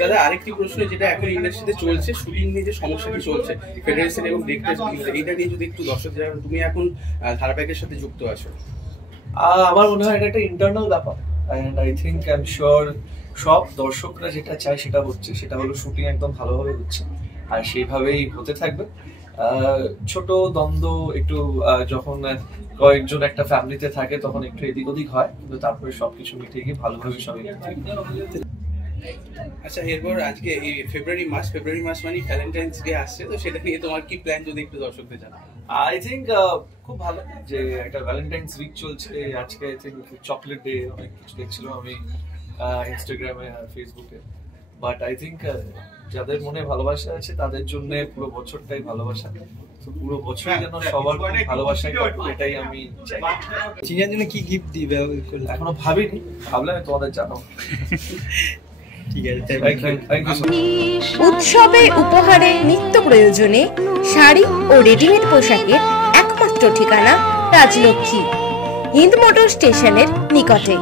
দাদা আরেকটি প্রশ্ন, যেটা এখন ইন্ডাস্ট্রিতে চলছে, শুটিং নিয়ে যে সমস্যাটি চলছে ফেডারেশন এবং ডিরেক্টর, এইটা নিয়ে যদি একটু দর্শক, তুমি এখন ধারাবাহিকের সাথে যুক্ত আছো, আমার মনে হয় এটা একটা ইন্টারনাল ব্যাপার। And I think I am sure সব দর্শকরা যেটা চায় সেটা হচ্ছে, সেটা হলো শুটিং একদম ভালোভাবে হচ্ছে আর সেইভাবেই হতে থাকবে। ছোট দ্বন্দ্ব একটু যখন কয়েকজন একটা ফ্যামিলিতে থাকে তখন একটু এদিক ওদিক হয়, কিন্তু তারপরে সবকিছু মিটে গিয়ে ভালোভাবে সবাই। আচ্ছা, এরপর আজকে এই ফেব্রুয়ারি মাস মানে ভ্যালেন্টাইন্স ডে আসছে, তো সেটা নিয়ে তোমার কি প্ল্যান যদি একটু দর্শকদের জানাও। আই থিঙ্ক খুব ভালো যে একটা ভ্যালেন্টাইন্স উইক চলছে আজকে। আই থিঙ্ক চকলেট ডে অনেক কিছু দেখছিলাম আমি ইনস্টাগ্রামে আর ফেসবুকে। বাট আই থিঙ্ক যাদের মনে ভালোবাসা আছে তাদের জন্য পুরো বছরটাই ভালোবাসা, তো পুরো বছরই যেন সবার ভালোবাসায় কাটুক, এটাই আমি চাই। চিনার জন্য কি গিফট দিবে এখনো ভাবিনি, ভাবলে আমি তোমাদের জানাবো। ঠিক আছে, উৎসবে উপহারে নিত্য প্রয়োজনে শাড়ি ও রেডিমেড পোশাকের একমাত্র ঠিকানা রাজলক্ষ্মী, হিন্দ মোটর স্টেশনের নিকটে।